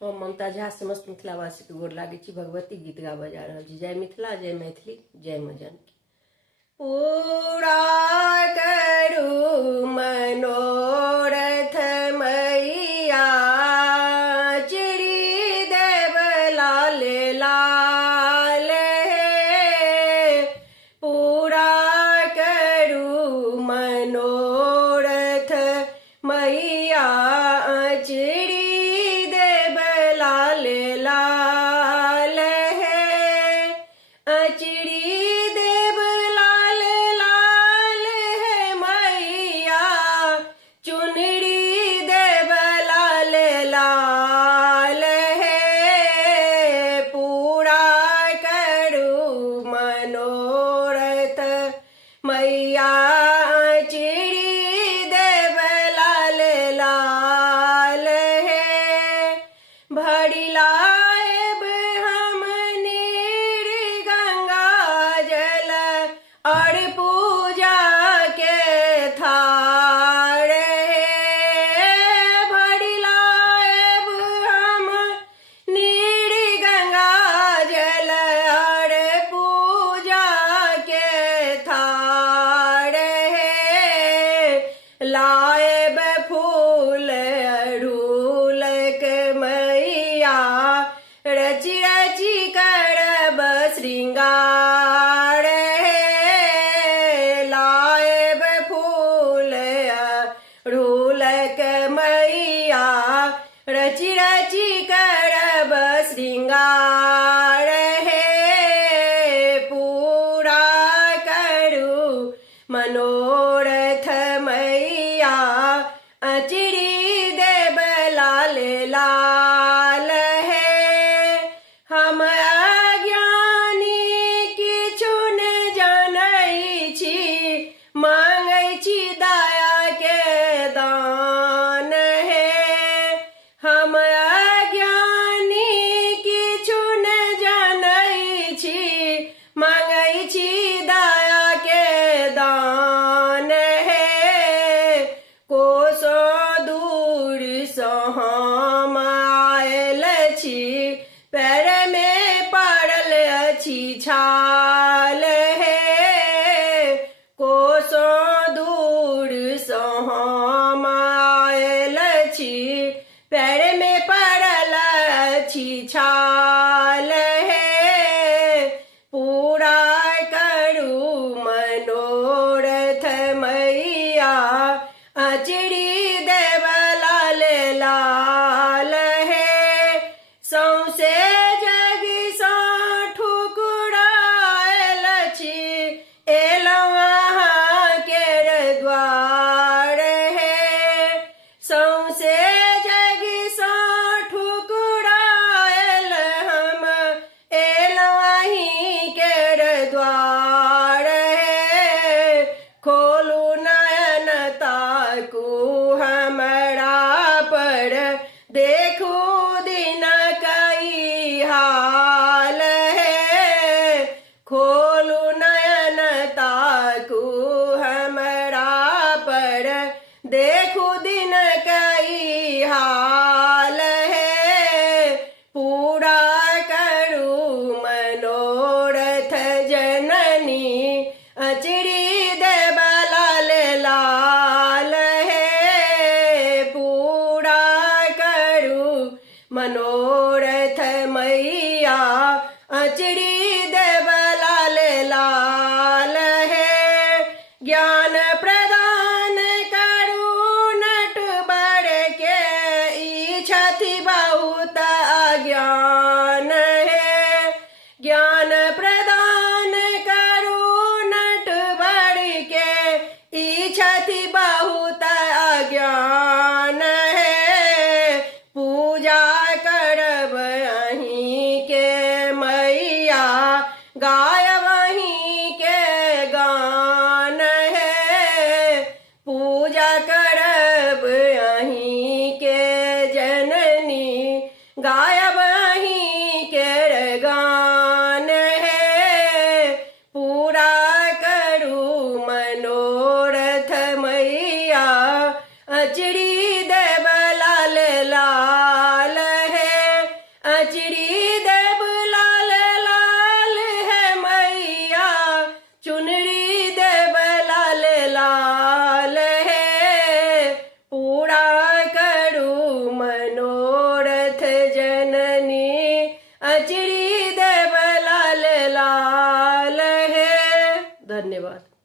हम ममता झा समस्त मिथिलावासी के गोर लागे छी। भगवती गीत गाबऽ जा रहल छी। जय मिथिला, जय मैथिली, जय माँ जानकी। पूरा करू मनोरथ मैया, चिड़ी देव लाल लाल हे। पूरा करू मनोरथ मैया, चिड़ी देव लाल लाल है। चिड़ी देव लाल लाल है मैया, चुनरी देव लाल लाल है। पूरा करू मनोरथ मैया, चिड़ी देव लाल लाल है। भरी लाएब हम नीर गंगा जल और पूजा के थार है। भरी लाएब हम नीर गंगा जल और पूजा के थार है। लाएब फूल अड़ूल के मैया, रची रची करब श्रृंगार है। लाएब फूल अड़ूल के मैया, रची रची करब श्रृंगार है। पूरा करू मनोरथ मैया, चिड़ी देव लाल लाल है। हम अज्ञानी किछु न जानै छी, मांगै छी दया के दान है। हम अज्ञानी किछु न जानै छी, मांगै छी दया के दान है। कोसों दूर सँ हम आयल छी, पैर में पड़ल अछि छाल है। कोसों दूर सँ हम आयल छी, पैर में पड़ल अछि छाल है। पूरा करू मनोरथ मैया, चिड़ी देव लाल लाल है। सौंसे जग सँ ठुकरायल छी, एलौं अहाँ केर द्वार है। सौंसे जग सँ ठुकरायल हम, एलौं अहीं केर द्वार है। खोलू नयन ताकू हमरा पर, देखू दिन कई हाल है। खोलू नयन ताकू हमरा पर, देखू दिन कई हाल है। पूरा करू मनोरथ जननी, चिड़ी देव लाल लाल है। पूरा करू मनोरथ मैया, चिड़ी देव लाल लाल है। ज्ञान प्रदान करू नट बड़ के, ई छथि बहुत अज्ञान है। ज्ञान प्रदान करू नट बड़ के, ई छथि बहुत अज्ञान है। पूजा करब अहीं के मैया, धन्यवाद।